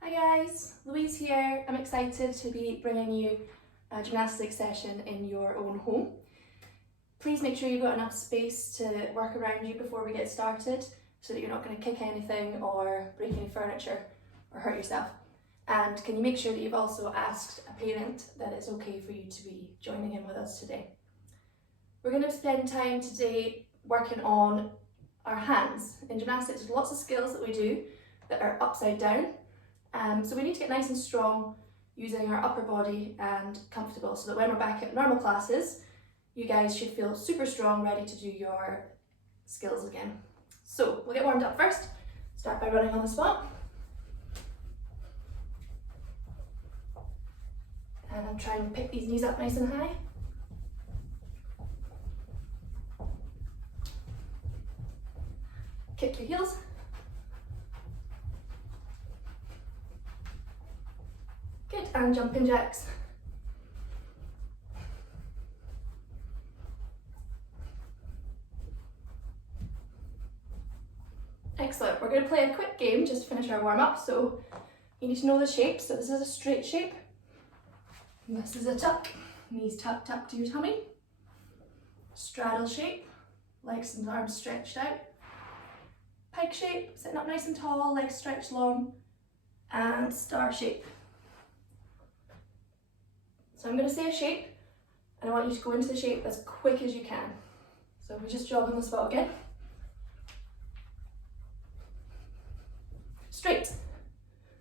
Hi guys, Louise here. I'm excited to be bringing you a gymnastics session in your own home. Please make sure you've got enough space to work around you before we get started so that you're not going to kick anything or break any furniture or hurt yourself. And can you make sure that you've also asked a parent that it's okay for you to be joining in with us today. We're going to spend time today working on our hands. In gymnastics there's lots of skills that we do that are upside down. So we need to get nice and strong using our upper body and comfortable so that when we're back at normal classes, you guys should feel super strong, ready to do your skills again. So we'll get warmed up first. Start by running on the spot. And I'm trying to pick these knees up nice and high. Kick your heels. Good, and jumping jacks. Excellent, we're going to play a quick game just to finish our warm up. So you need to know the shape. So this is a straight shape. And this is a tuck, knees tucked up to your tummy. Straddle shape, legs and arms stretched out. Pike shape, sitting up nice and tall, legs stretched long. And star shape. So I'm going to say a shape, and I want you to go into the shape as quick as you can. So we just jog on the spot again. Straight,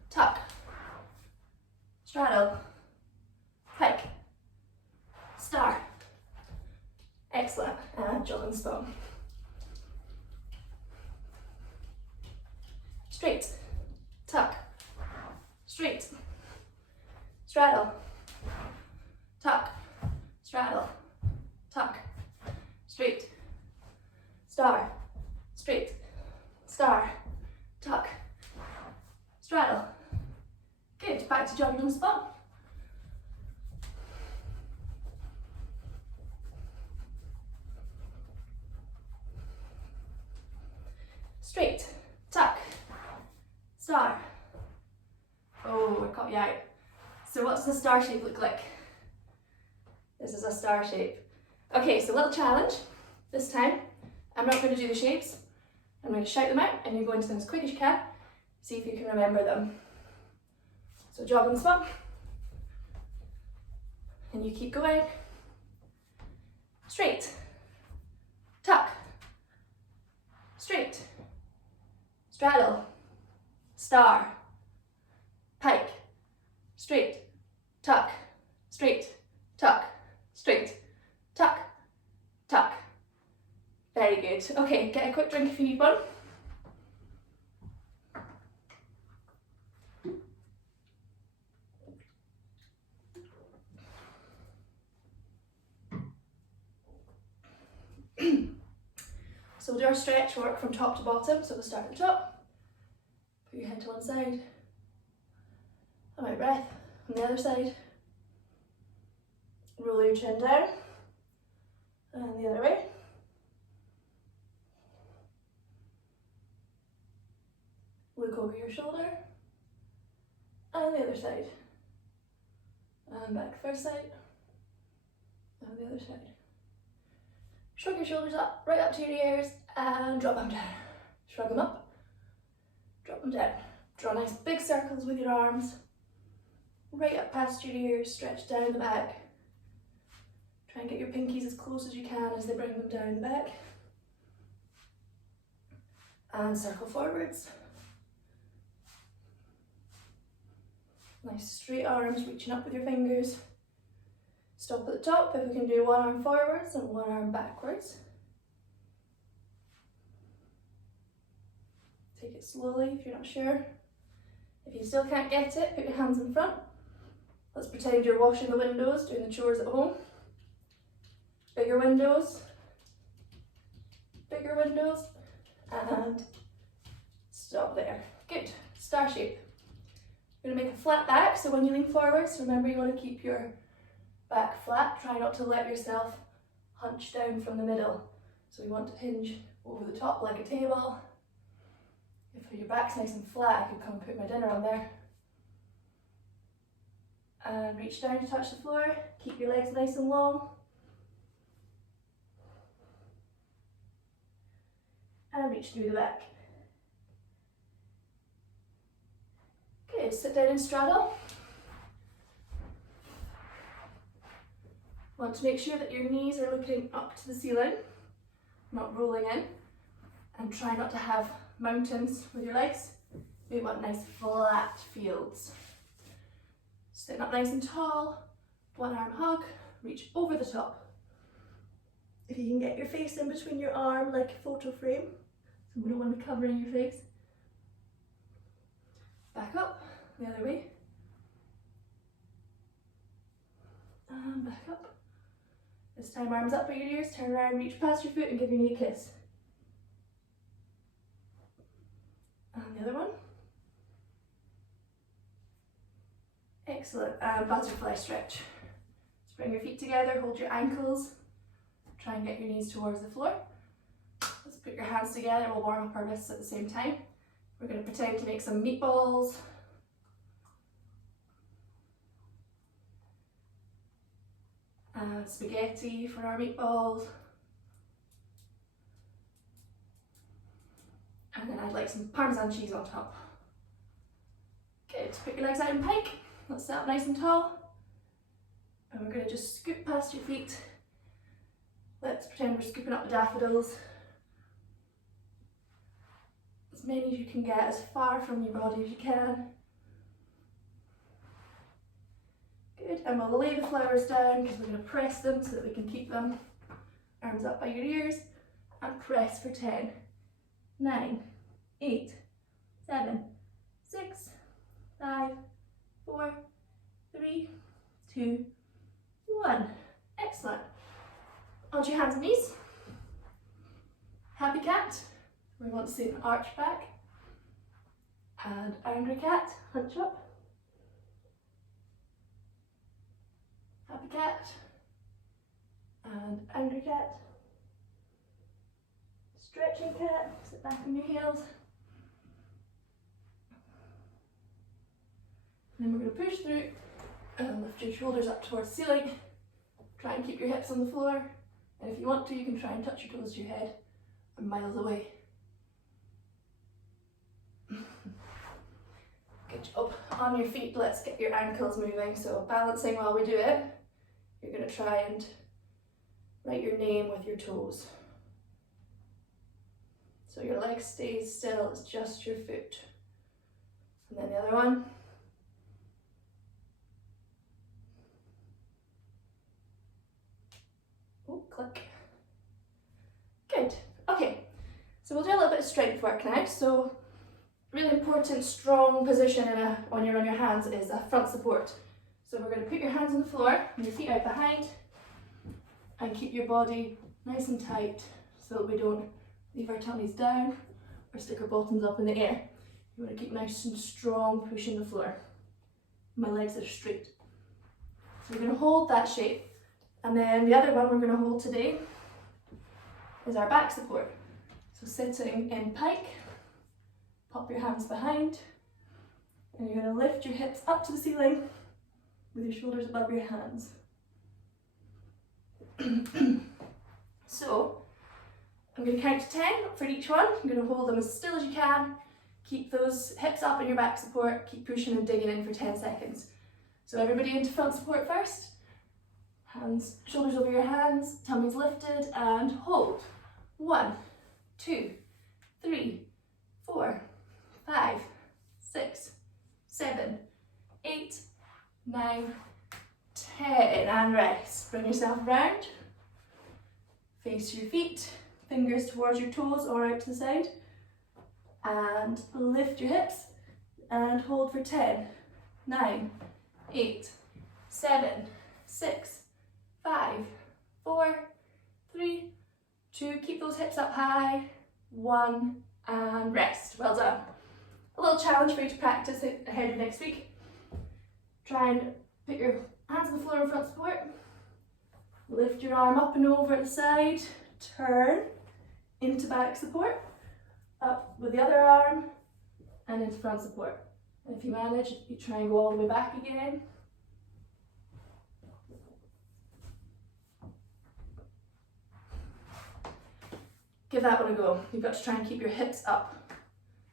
tuck, straddle, pike, star. Excellent, and jog on the spot. Straight, tuck, straight, straddle, tuck, straddle, tuck, straight, star, straight, star, tuck, straddle. Good, back to jogging on the spot. Straight, tuck, star. Oh, I caught you out. So what's the star shape look like? This is a star shape. Okay, so a little challenge. This time, I'm not going to do the shapes. I'm going to shout them out and you go into them as quick as you can. See if you can remember them. So jog on the spot. And you keep going. Straight. Tuck. Straight. Straddle. Star. Pike. Straight. Tuck. Straight. Tuck. Straight, tuck, tuck. Very good. Okay, get a quick drink if you need one. So we'll do our stretch work from top to bottom. So we'll start at the top, put your head to one side, hold my breath on the other side. Roll your chin down, and the other way. Look over your shoulder, and the other side. And back first side, and the other side. Shrug your shoulders up, right up to your ears, and drop them down. Shrug them up, drop them down. Draw nice big circles with your arms, right up past your ears, stretch down the back. Try and get your pinkies as close as you can as they bring them down the back. And circle forwards. Nice straight arms, reaching up with your fingers. Stop at the top if we can do one arm forwards and one arm backwards. Take it slowly if you're not sure. If you still can't get it, put your hands in front. Let's pretend you're washing the windows, doing the chores at home. Bigger windows, and stop there. Good, star shape. You're going to make a flat back, so when you lean forwards, remember you want to keep your back flat. Try not to let yourself hunch down from the middle. So we want to hinge over the top like a table. If your back's nice and flat, I could come and put my dinner on there. And reach down to touch the floor. Keep your legs nice and long. And reach through the back. Good, sit down and straddle. Want to make sure that your knees are looking up to the ceiling, not rolling in. And try not to have mountains with your legs. We want nice flat fields. Sitting up nice and tall, one arm hug, reach over the top. If you can get your face in between your arm like a photo frame, so we don't want to be covering your face. Back up, the other way. And back up. This time arms up by your ears, turn around, reach past your foot and give your knee a kiss. And the other one. Excellent, and butterfly stretch. Just bring your feet together, hold your ankles, try and get your knees towards the floor. Let's put your hands together, we'll warm up our wrists at the same time. We're going to pretend to make some meatballs. Spaghetti for our meatballs. And then I'd like some Parmesan cheese on top. Good, put your legs out in pike. Let's sit up nice and tall. And we're going to just scoop past your feet. Let's pretend we're scooping up the daffodils. As many as you can get, as far from your body as you can. Good, and we'll lay the flowers down because we're going to press them so that we can keep them. Arms up by your ears and press for 10, 9, 8, 7, 6, 5, 4, 3, 2, 1. Excellent. Onto your hands and knees. Happy cat. We want to see an arch back. And angry cat, hunch up. Happy cat. And angry cat. Stretching cat, sit back on your heels. And then we're going to push through and lift your shoulders up towards the ceiling. Try and keep your hips on the floor. And if you want to, you can try and touch your toes to your head. I'm miles away. Good job. On your feet, let's get your ankles moving. So balancing while we do it, you're going to try and write your name with your toes. So your leg stays still, it's just your foot. And then the other one. Oh, click. Good. Okay, so we'll do a little bit of strength work now. So really important, strong position when you're on your hands is a front support. So we're going to put your hands on the floor and your feet out behind and keep your body nice and tight so that we don't leave our tummies down or stick our bottoms up in the air. You want to keep nice and strong, pushing the floor. My legs are straight. So we're going to hold that shape. And then the other one we're going to hold today is our back support. So sitting in pike, pop your hands behind, and you're going to lift your hips up to the ceiling with your shoulders above your hands. So I'm going to count to 10 for each one. I'm going to hold them as still as you can. Keep those hips up in your back support. Keep pushing and digging in for 10 seconds. So everybody into front support first. Hands, shoulders over your hands, tummies lifted, and hold. 1, 2, 3, 4, 5, 6, 7, 8, 9, 10, and rest. Bring yourself round. Face your feet, fingers towards your toes or out to the side. And lift your hips and hold for 10, 9, 8, 7, 6, 5, 4, 3, 2, keep those hips up high, 1, and rest. Well done. A little challenge for you to practice ahead of next week. Try and put your hands on the floor in front support. Lift your arm up and over at the side, turn into back support, up with the other arm and into front support. And if you manage, you try and go all the way back again give that one a go. You've got to try and keep your hips up.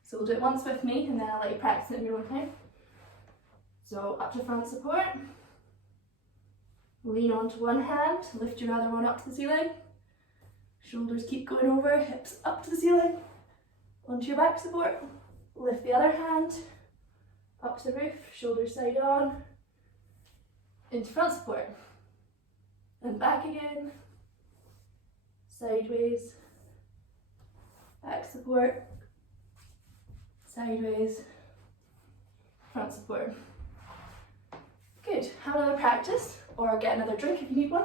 So we'll do it once with me and then I'll let you practice it in your own time. So up to front support. Lean onto one hand, lift your other one up to the ceiling. Shoulders keep going over, hips up to the ceiling. Onto your back support. Lift the other hand up to the roof, shoulders side on. Into front support. And back again. Sideways. Back support. Sideways. Front support. Good. Have another practice, or get another drink if you need one.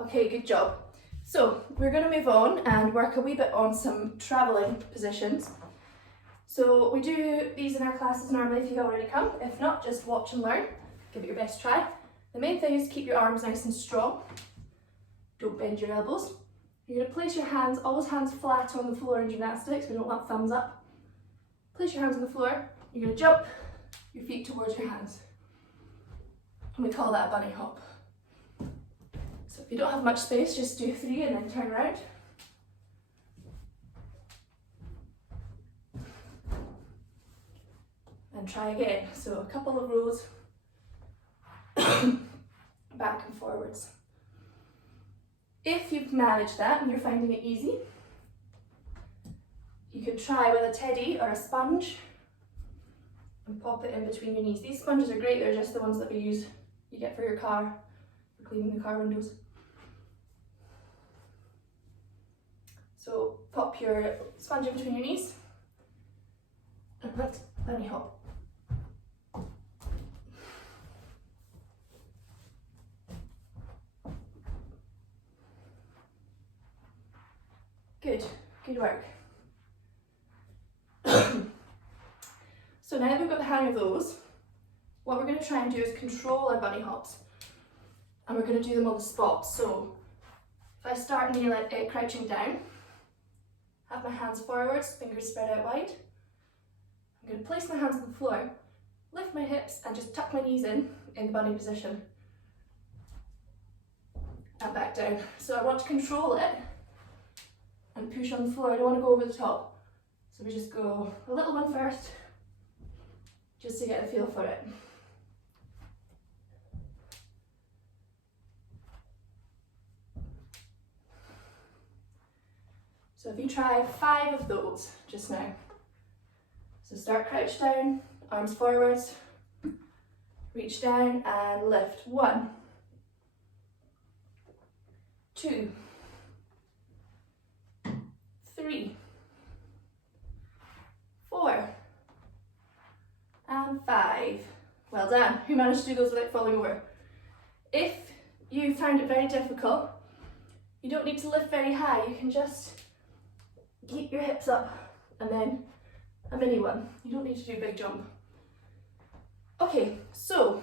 Okay, good job. So we're going to move on and work a wee bit on some travelling positions. So we do these in our classes normally if you already come. If not, just watch and learn. Give it your best try. The main thing is to keep your arms nice and strong. Don't bend your elbows. You're going to place your hands, always hands flat on the floor in gymnastics. We don't want thumbs up. Place your hands on the floor. You're going to jump your feet towards your hands. And we call that a bunny hop. So if you don't have much space, just do 3 and then turn around. And try again. So a couple of rows back and forwards. If you've managed that and you're finding it easy, you could try with a teddy or a sponge and pop it in between your knees. These sponges are great, they're just the ones that you get for your car, for cleaning the car windows. So pop your sponge in between your knees and let's bunny hop. Good, good work. So now that we've got the hang of those, what we're going to try and do is control our bunny hops. And we're going to do them on the spot. So if I start crouching down, have my hands forwards, fingers spread out wide. I'm going to place my hands on the floor, lift my hips and just tuck my knees in the bunny position. And back down. So I want to control it and push on the floor. I don't want to go over the top. So we just go a little one first, just to get a feel for it. So if you try 5 of those just now. So start crouch down, arms forwards, reach down and lift. 1, 2, 3, 4, and 5. Well done. Who managed to do those without falling over? If you found it very difficult, you don't need to lift very high. You can just keep your hips up and then a mini one. You don't need to do a big jump. Okay, so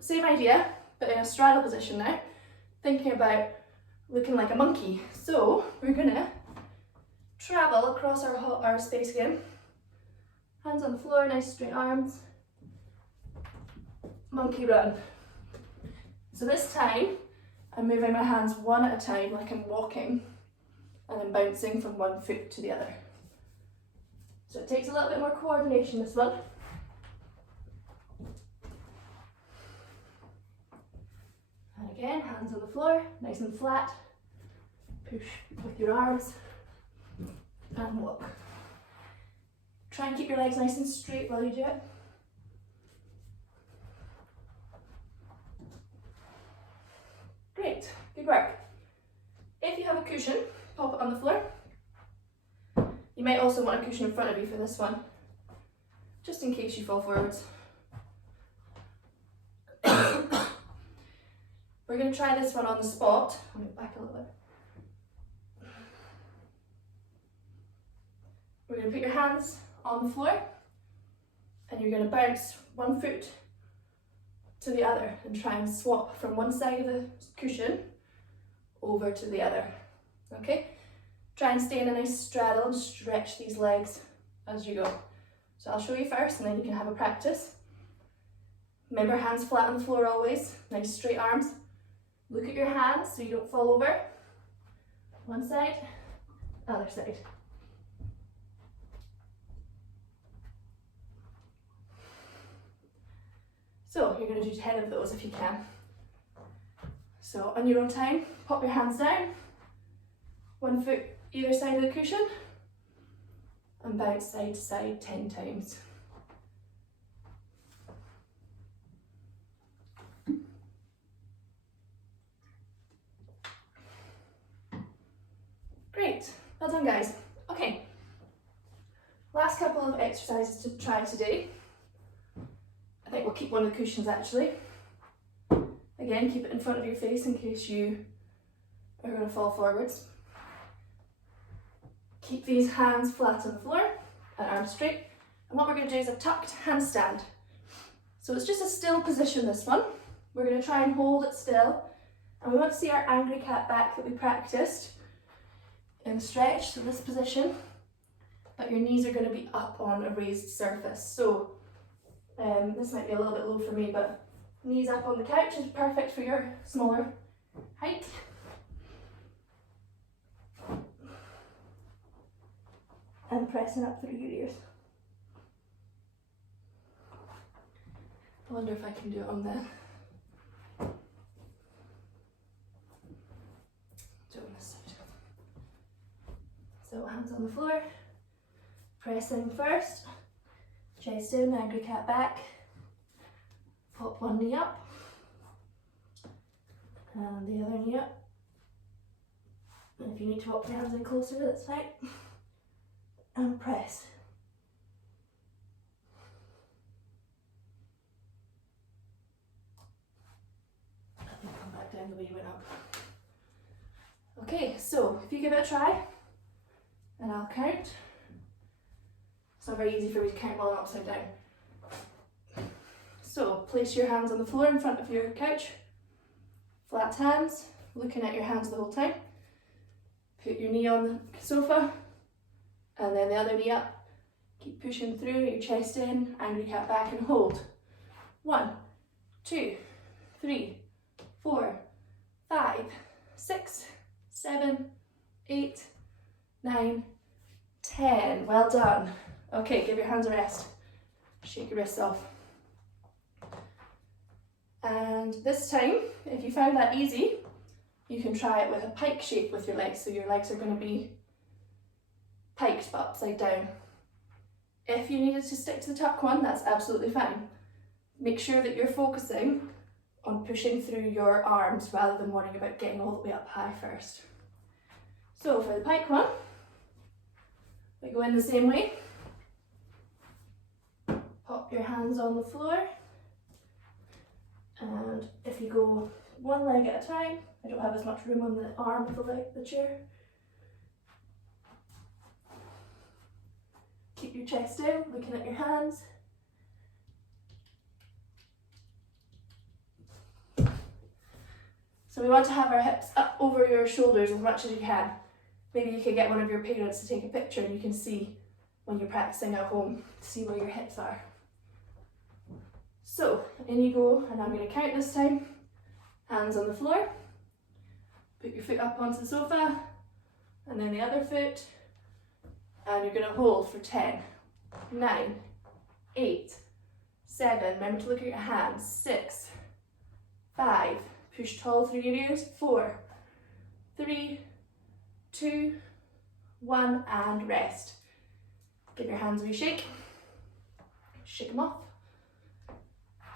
same idea, but in a straddle position now. Thinking about looking like a monkey. So we're gonna travel across our space again. Hands on the floor, nice straight arms. Monkey run. So this time, I'm moving my hands one at a time like I'm walking and then bouncing from one foot to the other. So it takes a little bit more coordination, this one. And again, hands on the floor, nice and flat. Push with your arms and walk. Try and keep your legs nice and straight while you do it. Great, good work. If you have a cushion, pop it on the floor. You might also want a cushion in front of you for this one, just in case you fall forwards. We're going to try this one on the spot. I'll move back a little bit. We're going to put your hands on the floor and you're going to bounce one foot to the other and try and swap from one side of the cushion over to the other. Okay? Try and stay in a nice straddle and stretch these legs as you go. So I'll show you first and then you can have a practice. Remember, hands flat on the floor always, nice straight arms. Look at your hands so you don't fall over. One side, other side. So you're going to do 10 of those if you can. So on your own time, pop your hands down, one foot either side of the cushion, and bounce side to side 10 times. Great, well done guys. Okay, last couple of exercises to try today. I think we'll keep one of the cushions actually. Again, keep it in front of your face in case you are going to fall forwards. Keep these hands flat on the floor and arms straight. And what we're going to do is a tucked handstand. So it's just a still position, this one. We're going to try and hold it still. And we want to see our angry cat back that we practiced in the stretch, so this position. But your knees are going to be up on a raised surface. So this might be a little bit low for me, but knees up on the couch is perfect for your smaller height. And pressing up through your ears. I wonder if I can do it on this side. So hands on the floor, pressing first, chest in, angry cat back, pop one knee up, and the other knee up. And if you need to pop your hands in closer, that's fine. And press. And then come back down the way you went up. Okay, so if you give it a try, and I'll count. It's not very easy for me to count while I'm upside down. So place your hands on the floor in front of your couch. Flat hands, looking at your hands the whole time. Put your knee on the sofa. And then the other knee up, keep pushing through, your chest in, angry cat back and hold. 1, 2, 3, 4, 5, 6, 7, 8, 9, 10. Well done. Okay, give your hands a rest. Shake your wrists off. And this time, if you found that easy, you can try it with a pike shape with your legs. So your legs are going to be piked but upside down. If you needed to stick to the tuck one, that's absolutely fine. Make sure that you're focusing on pushing through your arms rather than worrying about getting all the way up high first. So for the pike one, we go in the same way. Pop your hands on the floor, and if you go one leg at a time, I don't have as much room on the arm of the chair. Keep your chest in, looking at your hands. So we want to have our hips up over your shoulders as much as you can. Maybe you could get one of your parents to take a picture and you can see when you're practicing at home, see where your hips are. So in you go, and I'm going to count this time. Hands on the floor. Put your foot up onto the sofa, and then the other foot. And you're going to hold for 10, 9, 8, 7, remember to look at your hands, 6, 5, push tall through your ears, 4, 3, 2, 1, and rest. Give your hands a wee shake, shake them off.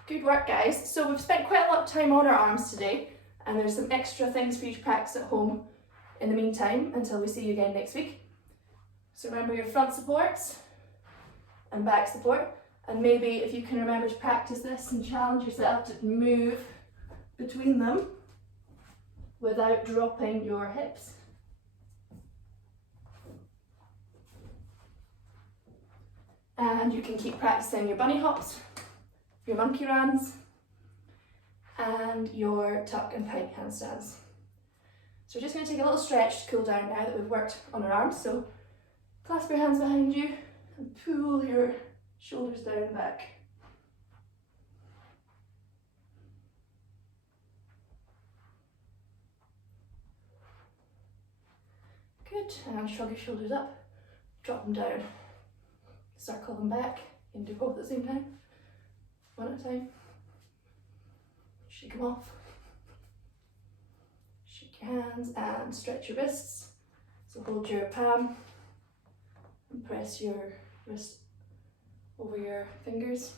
Good work guys. So we've spent quite a lot of time on our arms today, and there's some extra things for you to practice at home in the meantime until we see you again next week. So remember your front supports and back support, and maybe if you can remember to practice this and challenge yourself to move between them without dropping your hips. And you can keep practicing your bunny hops, your monkey runs, and your tuck and pike handstands. So we're just going to take a little stretch to cool down now that we've worked on our arms. So clasp your hands behind you And pull your shoulders down and back. Good, and shrug your shoulders up, drop them down, circle them back, you can do both at the same time, one at a time. Shake them off, shake your hands and stretch your wrists. So hold your palm and press your wrist over your fingers,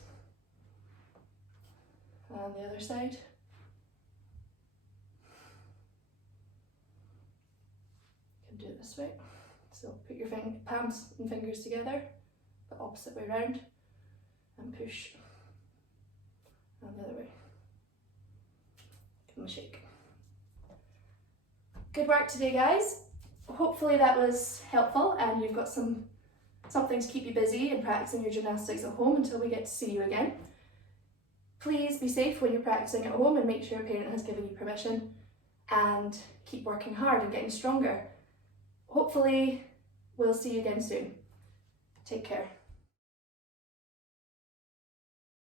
and the other side. You can do it this way. So put your palms and fingers together, the opposite way round, and push, and the other way. Give them a shake. Good work today, guys. Hopefully that was helpful and you've got something to keep you busy and practicing your gymnastics at home until we get to see you again. Please be safe when you're practicing at home and make sure your parent has given you permission, and keep working hard and getting stronger. Hopefully we'll see you again soon. Take care.